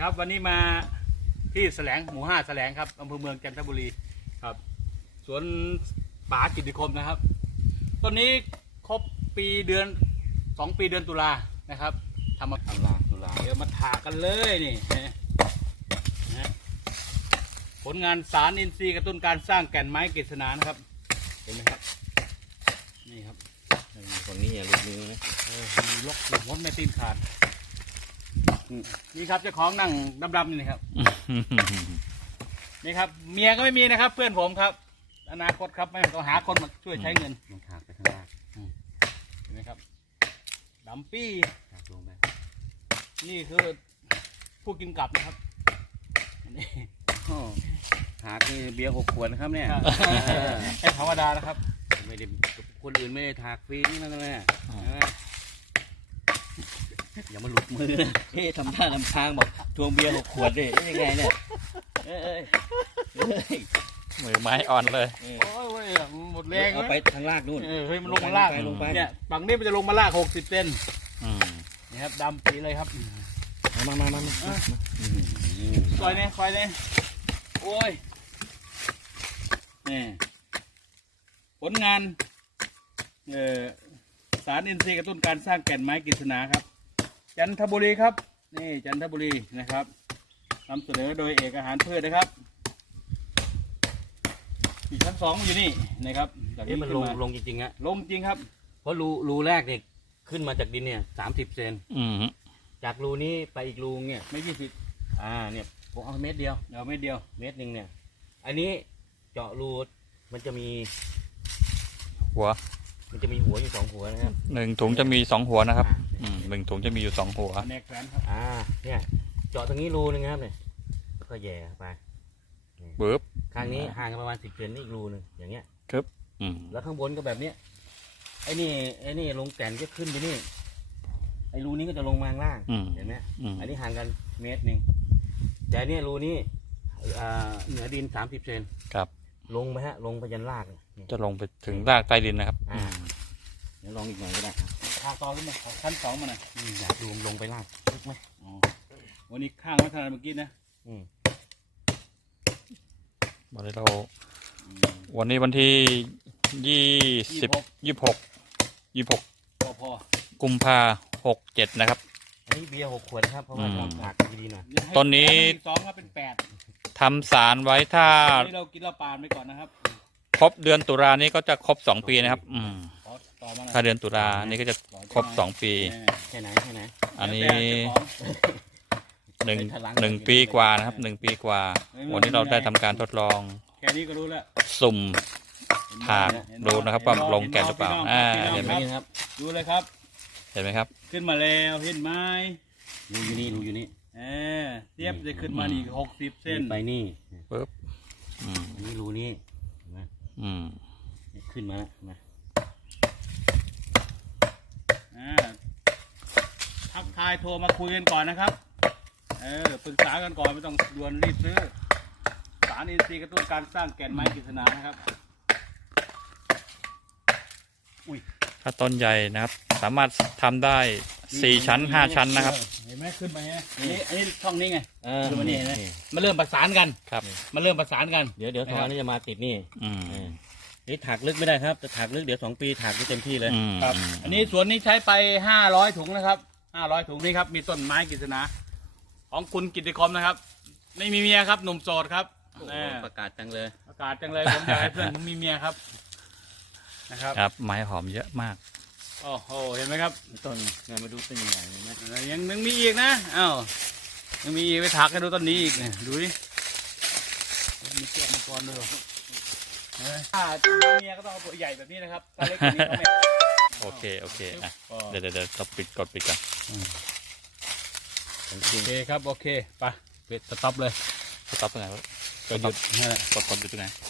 ครับวันนี้มาที่แสลงหมู่5แสลงครับอำเภอเมืองจันทบุรีครับสวนป่ากิตติคมนะครับต้นนี้ครบปีเดือน2 ปีเดือนตุลานะครับทำมาตุลาเดี๋ยวมาถากกันเลยนี่นะผลงานสารอินทรีย์กระตุ้นการสร้างแก่นไม้กฤษณานะครับเห็นไหมครับนี่ครับคนนี้อย่าลุกมือนะมีล็อกมดไม่ตีนขาดนี่ครับเจ้าของนั่งดำๆนี่ครับ นี่ครับเมียก็ไม่มีนะครับเพื่อนผมครับอนาคตครับไม่ต้องหาคนมาช่วยใช้เงินลงถากไปข้างล่างเห็นไหมครับดำปี้ถากลงไปนี่คือผู้กินกลับนะครับนี่ถากนี่เบียร์6 ขวดนะครับเนี่ยไอ้ธรรมดานะครับไม่ได้คนอื่นไม่ได้ถากฟรีนี่นั่นแหละอย่ามาหลุดมือนะทำท่าทำทางบอกทวงเบียร์6 ขวดดิยังไงเนี่ยมือไม้อ่อนเลยโอ้ยหมดแรงเอาไปทางลากนู่นเฮ้ยมันลงมาลากเนี่ยฝั่งนี้มันจะลงมาลาก60 เซนนี่ครับดำปีเลยครับมาซอยเนี่ยโอ้ยนี่ผลงานสารอินทรีย์กระตุ้นการสร้างแก่นไม้กฤษณาครับจันทบุรีครับนี่จันทบุรีนะครับนำเสนอโดยเอกอาหารพืชนะครับอีกชั้น2อยู่นี่นะครับมันลงจริงๆอะลงจริงครับเพราะรูแรกเนี่ยขึ้นมาจากดินเนี่ย30 เซนจากรูนี้ไปอีกรูเนี่ยไม่20 เนี่ยผมเอาเม็ดเดียวเม็ดนึงเนี่ยอันนี้เจาะรูมันจะมีหัวอยู่2 หัวนะครับ 1 ถุงจะมี2 หัวนะครับ1 ถุงจะมีอยู่2 หัวแนกแขวนครับเนี่ยเจาะตรงนี้รูนึงครับเนี่ยก็แย่ไปปึ๊บข้างนี้ห่างกันประมาณ10 เซนนี่อีกรูนึงอย่างเงี้ยครับแล้วข้างบนก็แบบเนี้ยไอ้นี่ลงแก่นก็ขึ้นไปนี่ไอ้รูนี้ก็จะลงมาข้างล่างเห็นไหมอันนี้ห่างกัน1 เมตรแต่เนี่ยรูนี้เหนือดิน30 เซนครับลงไปลงไปยันรากจะลงไปถึงรากใต้ดินนะครับเดี๋ยวลองอีกหน่อยก็ได้ทางต่อขึ้นมาชั้น2มาหน่อยอยากดูลงไปรากลึกไหมวันนี้ข้างไม่ทันเมื่อกี้นะวันนี้วันที่26กุมภา67นะครับอันนี้เบียร์6 ขวดครับเพราะว่าทำผักดีๆหน่อยต้นนี้ 2ครับเป็น8 ทำสารไว้ถ้าเรากินเราปานไปก่อนนะครับครบเดือนตุลานี้ก็จะครบ2 ปีนะครับถ้าเดือนตุลานี้ก็จะครบ2 ปีแค่ไหนอันนี้1 ปีกว่านะครับ1 ปีกว่าวันนี้เราได้ทำการทดลองแค่นี้ก็รู้แล้วสุ่มถากดูนะครับว่าลงแก่นหรือเปล่าเห็นไหมครับดูเลยครับเห็นไหมครับขึ้นมาแล้วเห็นไหมรูอยู่นี่เทียบจะขึ้นมาอีก60 เส้นไปนี่ปึ๊บอันนี้รูนี้ขึ้นมาแล้วมาทักทายโทรมาคุยกันก่อนนะครับปรึกษากันก่อนไม่ต้องด่วนรีบซื้อสารอินทรีย์กระตุ้นการสร้างแก่นไม้กฤษณานะครับถ้าต้นใหญ่นะครับสามารถทำได้4 ชั้น 5 ชั้นนะครับเห็นไหมขึ้นมาเนี่ยอันนี้ช่องนี้ไงขึ้นมานี่นะมาเริ่มประสานกันครับมาเริ่มประสานกันเดี๋ยวทอนี่จะมาติดนี่นี่ถากลึกไม่ได้ครับจะถากลึกเดี๋ยว2 ปีถากได้เต็มที่เลยครับอันนี้สวนนี้ใช้ไป500 ถุงนะครับ500 ถุงนี่ครับมีต้นไม้กฤษณาของคุณกิตติคมนะครับไม่มีเมียครับหนุ่มโสดครับประกาศจังเลยผมอยากให้เพื่อนผมมีเมียครับนะครับไม้หอมเยอะมากโอ้โหเห็นไหมครับต้นงานมาดูต้นใหญ่เลยนะยังมีอีกนะยังมีไปถากให้ดูต้นนี้อีกเนี่ยดูดิมีแกะมังกรด้วยถ้าเมียก็ต้องเอาตัวใหญ่แบบนี้นะครับถ้าเล็กกว่านี้ก็ไม่โอเคเดี๋ยวเราปิดก่อนโอเคครับโอเคไปปิดสต็อปเลยสต็อปตรงไหนวะก็หยุดกดอยู่ตรงไหน